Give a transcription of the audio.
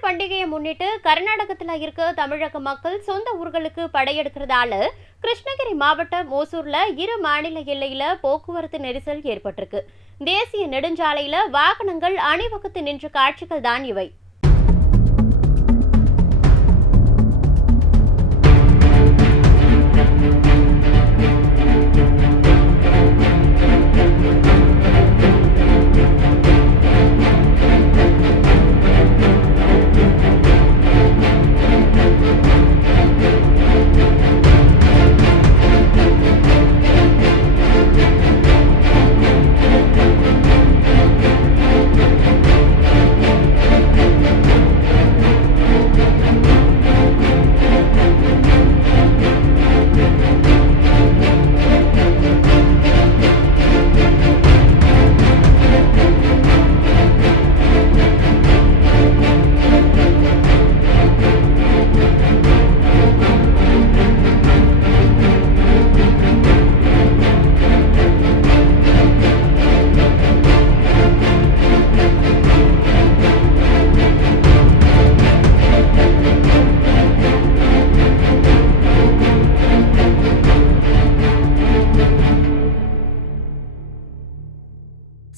பொங்கல் பண்டிகையை முன்னிட்டு கர்நாடகத்துல இருக்க தமிழக மக்கள் சொந்த ஊர்களுக்கு படையெடுக்கிறதால கிருஷ்ணகிரி மாவட்டம் ஓசூர்ல இரு மாநில எல்லையில போக்குவரத்து நெரிசல் ஏற்பட்டிருக்கு. தேசிய நெடுஞ்சாலையில வாகனங்கள் அணிவகுத்து நின்ற காட்சிகள் தான் இவை.